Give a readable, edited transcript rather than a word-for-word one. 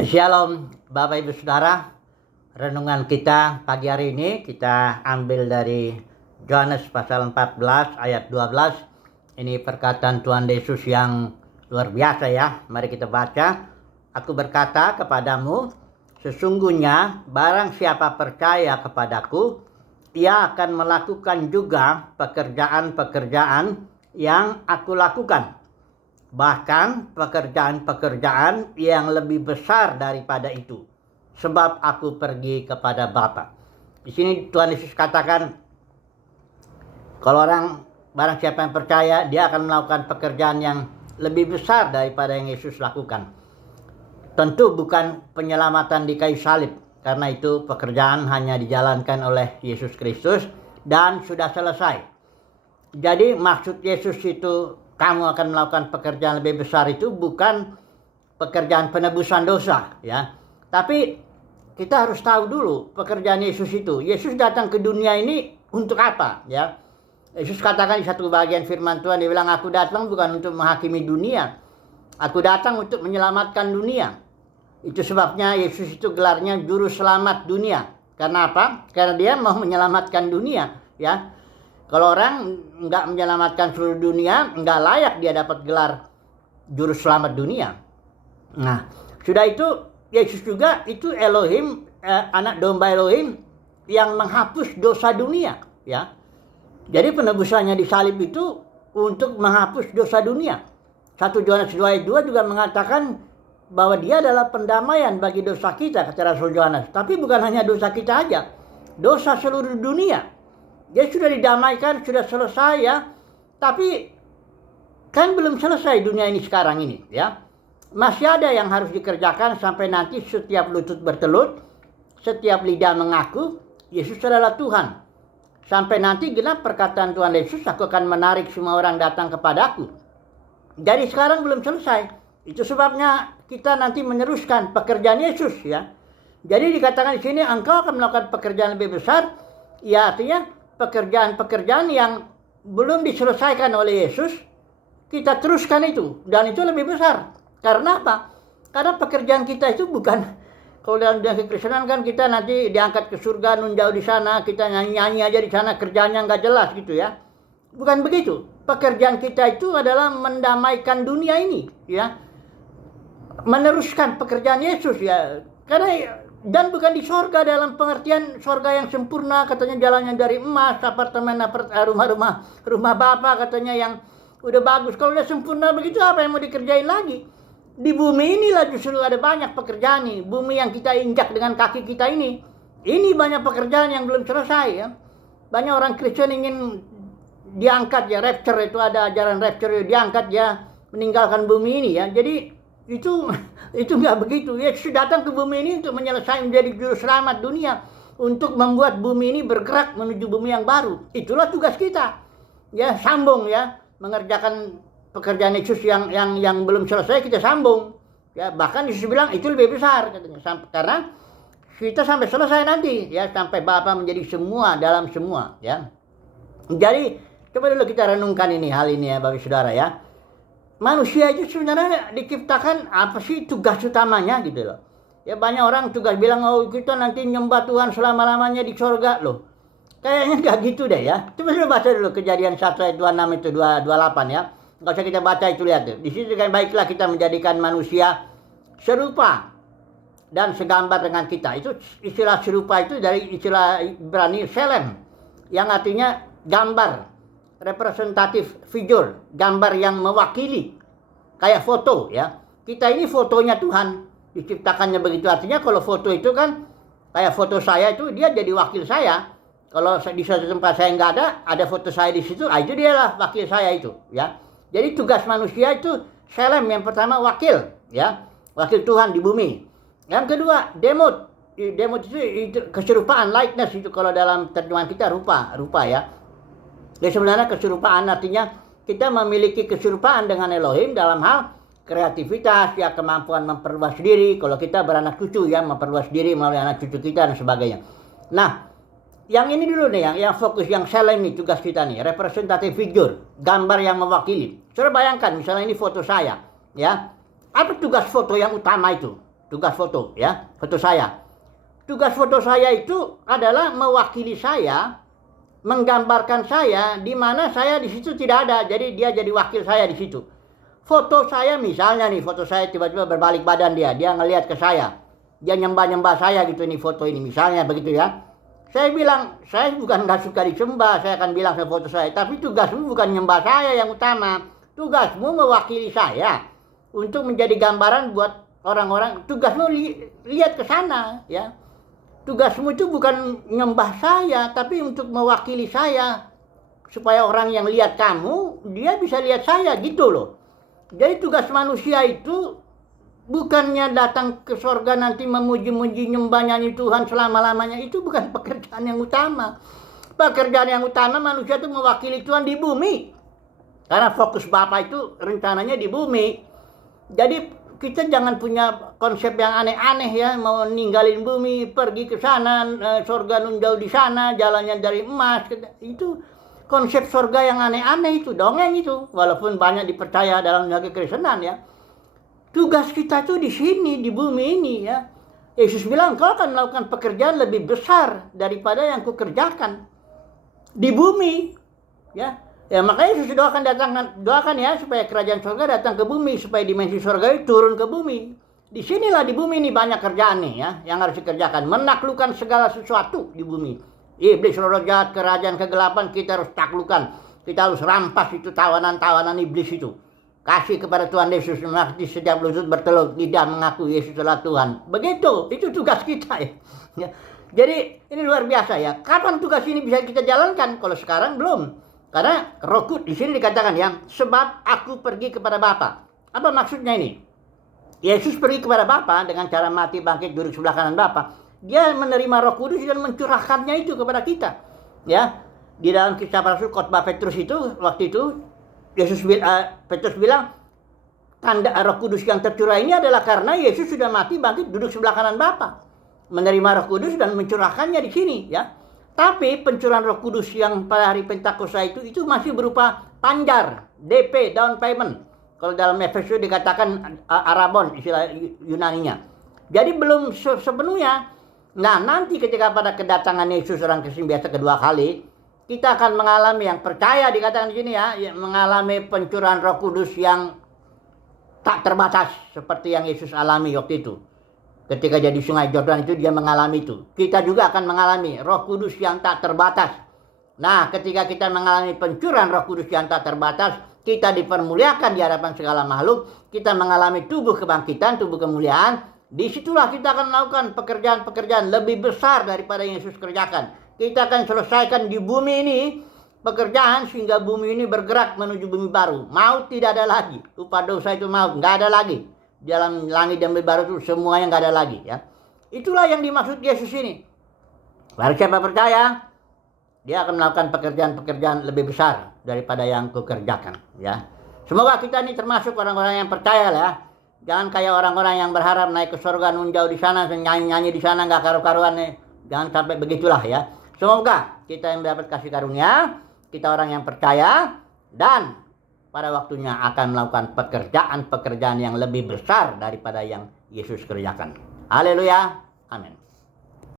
Shalom Bapak Ibu Saudara. Renungan kita pagi hari ini kita ambil dari Yohanes pasal 14 ayat 12. Ini perkataan Tuhan Yesus yang luar biasa ya. Mari kita baca. Aku berkata kepadamu, sesungguhnya barang siapa percaya kepadaku, ia akan melakukan juga pekerjaan-pekerjaan yang aku lakukan. Bahkan pekerjaan-pekerjaan yang lebih besar daripada itu, sebab aku pergi kepada Bapa. Di sini Tuhan Yesus katakan, kalau barang siapa yang percaya, dia akan melakukan pekerjaan yang lebih besar daripada yang Yesus lakukan. Tentu bukan penyelamatan di kayu salib, karena itu pekerjaan hanya dijalankan oleh Yesus Kristus dan sudah selesai. Jadi maksud Yesus itu kamu akan melakukan pekerjaan lebih besar itu bukan pekerjaan penebusan dosa ya. Tapi kita harus tahu dulu pekerjaan Yesus itu. Yesus datang ke dunia ini untuk apa ya? Yesus katakan di satu bagian firman Tuhan, dia bilang, aku datang bukan untuk menghakimi dunia. Aku datang untuk menyelamatkan dunia. Itu sebabnya Yesus itu gelarnya juru selamat dunia. Karena apa? Karena dia mau menyelamatkan dunia ya. Kalau orang nggak menyelamatkan seluruh dunia, nggak layak dia dapat gelar juru selamat dunia. Nah, sudah itu Yesus juga itu Elohim, anak domba Elohim yang menghapus dosa dunia. Ya, jadi penebusannya di salib itu untuk menghapus dosa dunia. 1 Yohanes 2 ayat 2 juga mengatakan bahwa dia adalah pendamaian bagi dosa kita, kata Rasul Yohanes. Tapi bukan hanya dosa kita aja, dosa seluruh dunia. Dia sudah didamaikan, sudah selesai ya. Tapi kan belum selesai dunia ini sekarang ini ya. Masih ada yang harus dikerjakan sampai nanti setiap lutut bertelut, setiap lidah mengaku Yesus adalah Tuhan. Sampai nanti genap perkataan Tuhan Yesus, aku akan menarik semua orang datang kepadaku. Jadi sekarang belum selesai. Itu sebabnya kita nanti meneruskan pekerjaan Yesus ya. Jadi dikatakan di sini engkau akan melakukan pekerjaan lebih besar. Ya artinya pekerjaan-pekerjaan yang belum diselesaikan oleh Yesus, kita teruskan itu. Dan itu lebih besar. Karena apa? Karena pekerjaan kita itu bukan, kalau dalam dunia kekristenan kan kita nanti diangkat ke surga, nunjau di sana, kita nyanyi-nyanyi aja di sana, kerjaannya nggak jelas gitu ya. Bukan begitu. Pekerjaan kita itu adalah mendamaikan dunia ini ya. Meneruskan pekerjaan Yesus ya. Karena dan bukan di sorga dalam pengertian sorga yang sempurna, katanya jalannya dari emas, rumah Bapa katanya yang udah bagus. Kalau udah sempurna begitu, apa yang mau dikerjain lagi? Di bumi inilah justru ada banyak pekerjaan nih. Bumi yang kita injak dengan kaki kita ini banyak pekerjaan yang belum selesai ya. Banyak orang Kristen ingin diangkat ya, rapture itu ada ajaran rapture, diangkat ya, meninggalkan bumi ini ya. Jadi itu nggak begitu. Yesus datang ke bumi ini untuk menyelesaikan menjadi juru selamat dunia, untuk membuat bumi ini bergerak menuju bumi yang baru. Itulah tugas kita ya, sambung ya, mengerjakan pekerjaan Yesus yang belum selesai, kita sambung ya. Bahkan Yesus bilang itu lebih besar katanya, karena kita sampai selesai nanti ya, sampai Bapa menjadi semua dalam semua ya. Jadi coba dulu kita renungkan hal ini ya Bapak Saudara ya. Manusia itu sebenarnya diciptakan apa sih tugas utamanya gitu loh. Ya banyak orang tugas bilang, oh kita nanti nyembah Tuhan selama-lamanya di surga loh. Kayaknya nggak gitu deh ya. Coba dulu baca dulu Kejadian 1 ayat 26 itu 28 ya. Nggak usah kita baca itu, lihat tuh. Di situ kan, baiklah kita menjadikan manusia serupa dan segambar dengan kita. Itu istilah serupa itu dari istilah Ibrani selem, yang artinya gambar. Representatif figure, gambar yang mewakili, kayak foto ya. Kita ini fotonya Tuhan, diciptakannya begitu. Artinya kalau foto itu kan kayak foto saya itu, dia jadi wakil saya. Kalau di suatu tempat saya nggak ada foto saya di situ, itu dia lah wakil saya itu ya. Jadi tugas manusia itu selem, yang pertama wakil ya, wakil Tuhan di bumi. Yang kedua demot itu keserupaan, likeness itu kalau dalam terjemahan kita rupa ya. Jadi sebenarnya keserupaan artinya kita memiliki keserupaan dengan Elohim dalam hal kreativitas ya, kemampuan memperluas diri. Kalau kita beranak cucu ya, memperluas diri melalui anak cucu kita dan sebagainya. Nah, yang ini dulu nih yang fokus, yang selem nih tugas kita nih, representative figure, gambar yang mewakili. Saudara bayangkan misalnya ini foto saya ya. Apa tugas foto yang utama itu? tugas foto ya, foto saya. Tugas foto saya itu adalah mewakili saya, menggambarkan saya di mana saya di situ tidak ada. Jadi dia jadi wakil saya di situ. Foto saya misalnya nih, foto saya tiba-tiba berbalik badan dia ngelihat ke saya. Dia nyembah-nyembah saya gitu nih foto ini misalnya begitu ya. Saya bilang, saya bukan nggak suka disembah, saya akan bilang sama foto saya. Tapi tugasmu bukan nyembah saya yang utama. Tugasmu mewakili saya untuk menjadi gambaran buat orang-orang. Tugasmu lihat ke sana ya. Tugasmu itu bukan nyembah saya, tapi untuk mewakili saya. Supaya orang yang lihat kamu, dia bisa lihat saya gitu loh. Jadi tugas manusia itu bukannya datang ke sorga nanti memuji-muji nyembah nyanyi Tuhan selama-lamanya. Itu bukan pekerjaan yang utama. Pekerjaan yang utama manusia itu mewakili Tuhan di bumi. Karena fokus Bapa itu rencananya di bumi. Jadi kita jangan punya konsep yang aneh-aneh ya, mau ninggalin bumi, pergi ke sana, surga nun jauh di sana, jalannya dari emas. Itu konsep surga yang aneh-aneh itu, dongeng itu. Walaupun banyak dipercaya dalam dunia kekristenan ya. Tugas kita tuh di sini, di bumi ini ya. Yesus bilang, kau akan melakukan pekerjaan lebih besar daripada yang kukerjakan di bumi ya. Ya makanya Yesus doakan ya supaya kerajaan surga datang ke bumi, supaya dimensi surga itu turun ke bumi. Di sinilah di bumi ini banyak kerjaan nih ya yang harus dikerjakan, menaklukkan segala sesuatu di bumi. Iblis, roh jahat, kerajaan kegelapan kita harus taklukkan. Kita harus rampas itu tawanan-tawanan iblis itu. Kasih kepada Tuhan Yesus, mati setiap lutut bertelur lidah mengaku Yesus adalah Tuhan. Begitu, itu tugas kita ya. Jadi ini luar biasa ya. Kapan tugas ini bisa kita jalankan? Kalau sekarang belum. Karena Roh Kudus di sini dikatakan ya, sebab aku pergi kepada Bapa. Apa maksudnya ini? Yesus pergi kepada Bapa dengan cara mati, bangkit, duduk sebelah kanan Bapa. Dia menerima Roh Kudus dan mencurahkannya itu kepada kita. Ya, di dalam kisah para rasul khotbah Petrus itu waktu itu Petrus bilang tanda Roh Kudus yang tercurah ini adalah karena Yesus sudah mati, bangkit, duduk sebelah kanan Bapa. Menerima Roh Kudus dan mencurahkannya di sini ya. Tapi pencurahan Roh Kudus yang pada hari Pentakosta itu masih berupa panjar, DP, down payment. Kalau dalam Efesus dikatakan arabon, istilah Yunaninya. Jadi belum sepenuhnya. Nah, nanti ketika pada kedatangan Yesus orang Kristen biasa kedua kali, kita akan mengalami yang percaya dikatakan di sini ya, mengalami pencurahan Roh Kudus yang tak terbatas seperti yang Yesus alami waktu itu. Ketika jadi sungai Yordan itu dia mengalami itu. Kita juga akan mengalami Roh Kudus yang tak terbatas. Nah, ketika kita mengalami pencurahan Roh Kudus yang tak terbatas, kita dipermuliakan di hadapan segala makhluk, kita mengalami tubuh kebangkitan, tubuh kemuliaan. Disitulah kita akan melakukan pekerjaan-pekerjaan lebih besar daripada yang Yesus kerjakan. Kita akan selesaikan di bumi ini pekerjaan sehingga bumi ini bergerak menuju bumi baru. Maut tidak ada lagi. Upah dosa itu maut, nggak ada lagi. Dalam langit dan bumi baru itu semuanya nggak ada lagi ya. Itulah yang dimaksud Yesus ini. Barang siapa percaya, dia akan melakukan pekerjaan-pekerjaan lebih besar daripada yang kukerjakan ya. Semoga kita ini termasuk orang-orang yang percaya lah ya. Jangan kayak orang-orang yang berharap naik ke surga nun jauh di sana, nyanyi-nyanyi di sana nggak karu-karuan nih. Jangan sampai begitulah ya. Semoga kita yang mendapat kasih karunia, kita orang yang percaya dan pada waktunya akan melakukan pekerjaan-pekerjaan yang lebih besar daripada yang Yesus kerjakan. Haleluya. Amin.